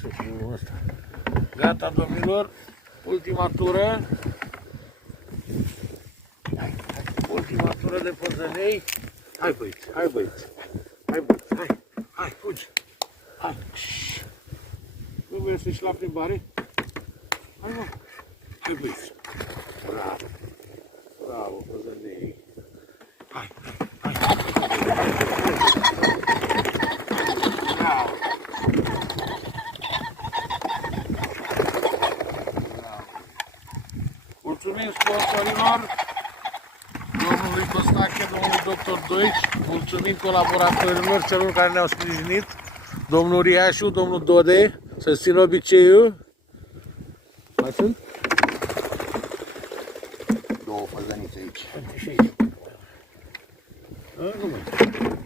să cu ăsta. Gata, domnilor. Ultima tură. Ultima tură de păzănei. Hai băieți, hai băieți. Hai băieți, hai, fugi. Hai. Nu vrei să ieși la plimbare? Hai mă. Hai băieți. Bravo. Bravo, păzănei. Hai. Bravo. Mulțumim sponsorilor, domnului Costache, domnului Dr. Doici, mulțumim colaboratorilor, celor care ne-au sprijinit, domnul Riașu, domnul Dode, să țină obiceiul. Mai sunt? Două făzănițe aici. Și aici. Nu mai.